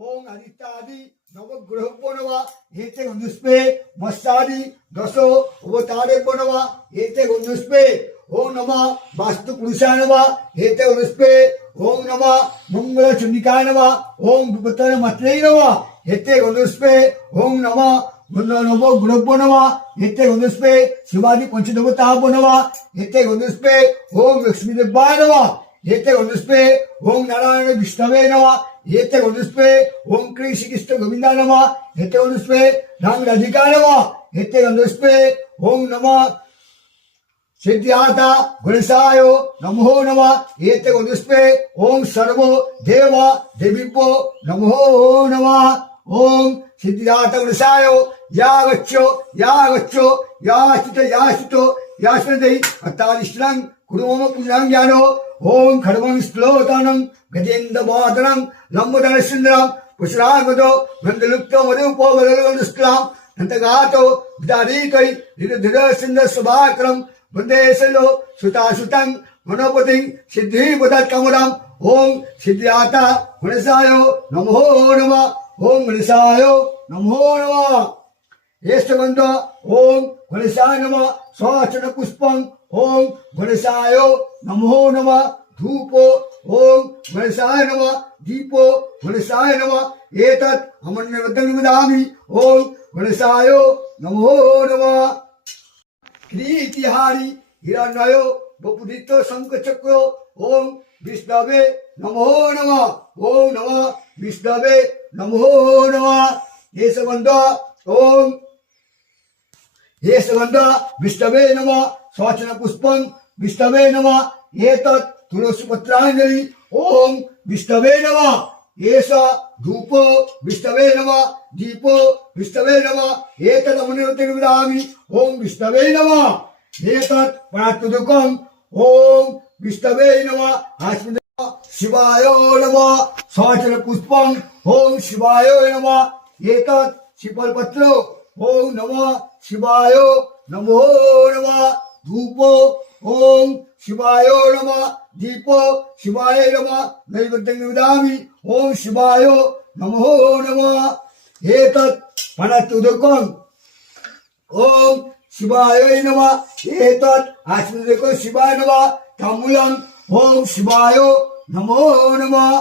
ओम आदित्यादि नवग्रहो नमः एते गंधुष्पे मत्स्यादि दशो अवतारे नमः एते गंधुष्पे ओम नमः वास्तु पुरुषाय नमः एते गंधुष्पे ओम नमः मंगल चंडिकाय नमः ओम विपत्तरे मत्रे नमः एते गंधुष्पे ओम नमः नवग्रहो नमः एते गंधुष्पे शिवादि पंचदेवता नमः एते गंधुष्पे ओम लक्ष्मी देवाय नमः एते गंधुष्पे ओम नारायण विष्णवे नमः एते गंधुष्पे ओम कृष्ण कृष्ण गोविंदा नमः एते गंधुष्पे राम राधिका नमः एते गंधुष्पे ओम नमः सिद्धिदाता गणेशाय नमो नमः एते गंधुष्पे ओम सर्व देव देवीभ्यो नमो नमः ओम सिद्धिदाता गणेशाय या गच्छो या स्थितो यास्मदे अत्तादिष्टं कुरुमम पूजनं ज्ञानो ओम खड्गं श्लोकानं गजेन्द्र वादनं लंबोदर सुंदरं पुष्परागतो गंधलुप्तो मधुपो वदलगंधुष्कलां नंतगातो विदारीकै धीर सुंदर सुभाकरं वंदे सलो सुतासुतं मनोपतिं सिद्धिपदत् कमलं ओम सिद्धिदाता गणेशाय नमो नमः ओम गणेशाय नमो नमः एष्टबंधो ओम गणेशाय नमः स्वाचन पुष्पं ओम गणेशाय नमो नमः धूपो ओम गणेशाय नमः दीपो गणेशाय नमः एतत् अमन्यवदं वदामि ओम गणेशाय नमो नमः क्रीतिहारी हिरण्मयो बपुदितो शंखचक्रो ओम विष्णवे नमो नमः ओम नमः विष्णवे नमो नमः ये सबंधो ओम ये सबंधो विष्णवे नमः स्वाचन पुष्पं विष्णवे नमः एतत् तुलसी पत्रांजलि ओम विष्णवे नमः एषा धूपो विष्णवे नमः दीपो विष्णवे नमः एतत् अमृतं वदामि ओम विष्णवे नमः एतत् प्रातुदकम् ओम विष्णवे नमः आस्मदे शिवाय नमः स्वाचन पुष्पं ओम शिवाय नमः एतत् शिपलपत्रो ओम नमः शिवाय नमो नमः धूपो ओम शिवाय नमः दीपो शिवाय नमः नैवेद्यं वदामि ओम शिवाय नमो नमः एतत् फलतुदकम् ओम शिवाय नमः एतत् आस्मदको शिवाय नमः ताम्बूलं ओम शिवाय नमो नमः